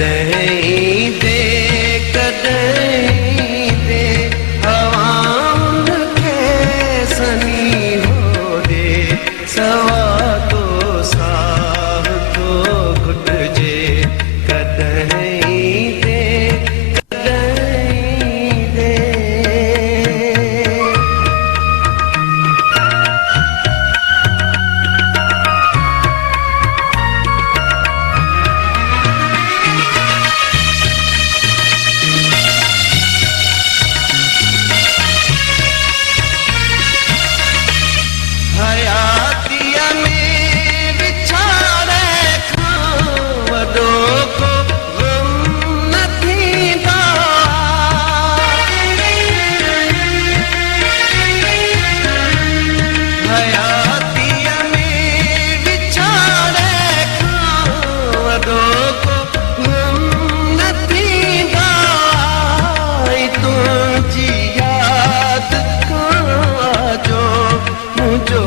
कदई दे हवाउन खे सनी हो दे सवा तो साह तो घुटजे कदई दे हयातिया में विछाड़े खां वॾो को ग़म न थींदा हयातिया में विछाड़े खां वॾो को ग़म न थींदा तुंहिंजी यादि खां जो मुझो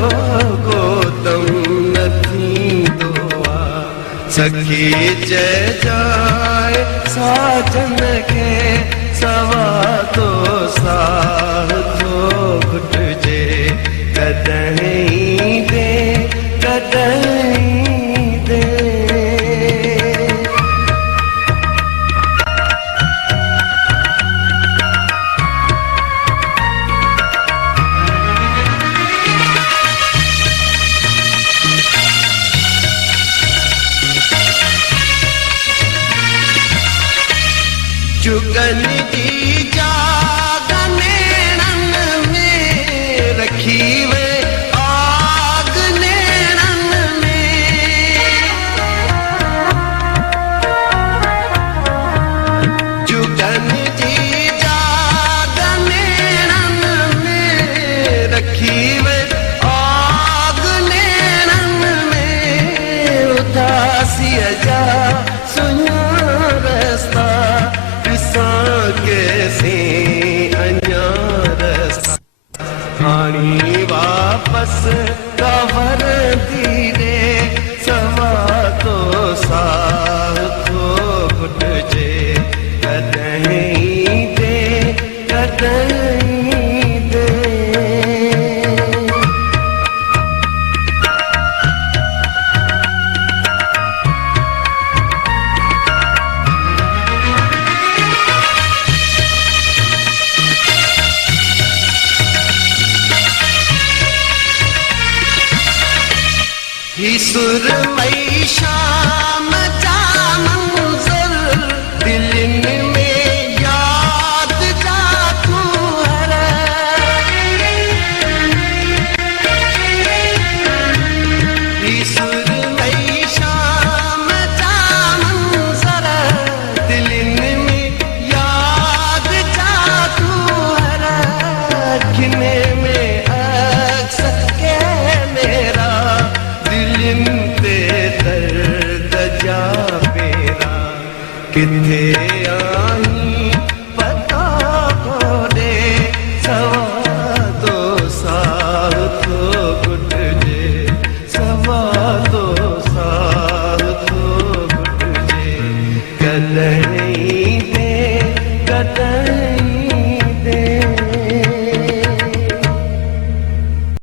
गोदम न थींदो आहे सखी चइजाए साजन खे सवा तो साह थो घुटजे कदई दे जुगन जी जागन नेणन में रखी वे आग नेणन में जुगन जी जागन नेणन में रखी वे आग नेणन में उदासीअ जा सुञा रस्ता कैसे अञा रस्ता हाणी वापस कवर धीरे सवा तो साह थो घुटजे कदई दे ही सुरमई शाम जा मंज़र दिलनि में यादि जा कुंवर ही सुरमई शाम जा मंज़र दिलनि में यादि जा कुंवर गिने में अक्स के मेरा ते दर्द जा पेरा किथे आई पता कोने सवा तो साह थो घुटजे सवा तो साह थो घुटजे कदई दे